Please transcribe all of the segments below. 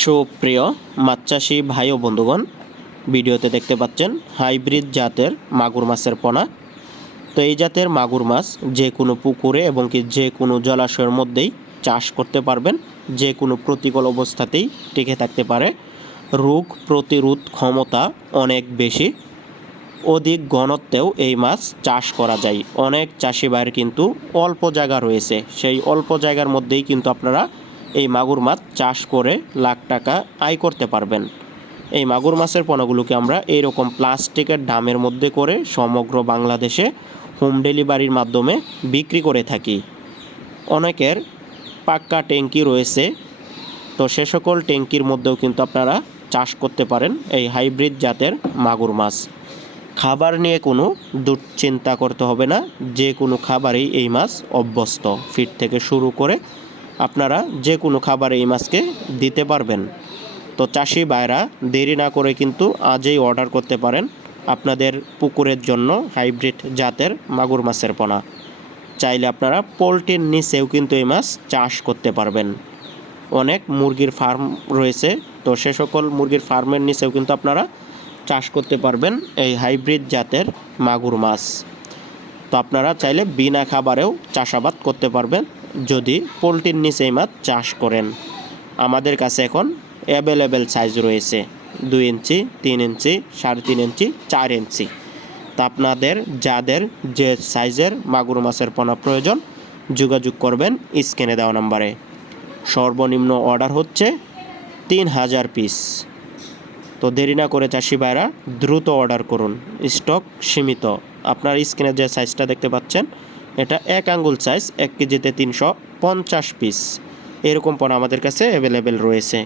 সুপ্রিয় মাছ চাষি ভাই ও বন্ধুগণ, ভিডিওতে দেখতে পাচ্ছেন হাইব্রিড জাতের মাগুর মাছের পোনা। তো এই জাতের মাগুর মাছ যে কোনো পুকুরে এবং কি যে কোনো জলাশয়ের মধ্যেই চাষ করতে পারবেন, যে কোনো প্রতিকূল অবস্থাতেই টিকে থাকতে পারে। রোগ প্রতিরোধ ক্ষমতা অনেক বেশি, অধিক ঘনত্বেও এই মাছ চাষ করা যায়। অনেক চাষি ভাইয়ের কিন্তু অল্প জায়গা রয়েছে, সেই অল্প জায়গার মধ্যেই কিন্তু আপনারা এই মাগুর মাছ চাষ করে লাখ টাকা আয় করতে পারবেন। এই মাগুর মাছের পোনাগুলোকে আমরা এইরকম প্লাস্টিকের ড্রামের মধ্যে করে সমগ্র বাংলাদেশে হোম ডেলিভারির মাধ্যমে বিক্রি করে থাকি। অনেকের পাক্কা ট্যাঙ্কি রয়েছে, তো সে সকল ট্যাঙ্কির মধ্যেও কিন্তু আপনারা চাষ করতে পারেন এই হাইব্রিড জাতের মাগুর মাছ। খাবার নিয়ে কোনো দুশ্চিন্তা করতে হবে না, যে কোনো খাবারেই এই মাছ অভ্যস্ত। ফিড থেকে শুরু করে আপনারা যে কোনো খাবারে এই মাছকে দিতে পারবেন। তো চাষি ভাইরা দেরি না করে কিন্তু আজই অর্ডার করতে পারেন আপনাদের পুকুরের জন্য হাইব্রিড জাতের মাগুর মাছের পোনা। চাইলে আপনারা পোলট্রির নিচেও কিন্তু এই মাছ চাষ করতে পারবেন। অনেক মুরগির ফার্ম রয়েছে, তো সে সকল মুরগির ফার্মের নিচেও কিন্তু আপনারা চাষ করতে পারবেন এই হাইব্রিড জাতের মাগুর মাছ। তো আপনারা চাইলে বিনা খাবারেও চাষাবাদ করতে পারবেন যদি পোলট্রির নিচে এই মাছ চাষ করেন। আমাদের কাছে এখন অ্যাভেলেবেল সাইজ রয়েছে 2 ইঞ্চি, 3 ইঞ্চি, 3.5 ইঞ্চি, 4 ইঞ্চি। তা আপনাদের যাদের যে সাইজের মাগুর মাছের পোনা প্রয়োজন যোগাযোগ করবেন স্ক্রিনে দেওয়া নাম্বারে। সর্বনিম্ন অর্ডার হচ্ছে 3000 পিস। তো দেরি না করে চাষি ভাইরা দ্রুত অর্ডার করুন, স্টক সীমিত। আপনার স্ক্রিনে যে সাইজটা দেখতে পাচ্ছেন এটা 1 আঙ্গুল সাইজ, 1 কেজিতে 350 পিস। এরকম পোনা আমাদের কাছে অ্যাভেলেবেল রয়েছে।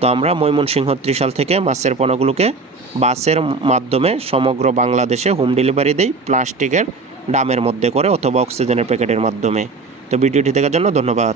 তো আমরা ময়মনসিংহ ত্রিশাল থেকে মাছের পোনাগুলোকে বাসের মাধ্যমে সমগ্র বাংলাদেশে হোম ডেলিভারি দেই, প্লাস্টিকের ড্রামের মধ্যে করে অথবা অক্সিজেনের প্যাকেটের মাধ্যমে। তো ভিডিওটি দেখার জন্য ধন্যবাদ।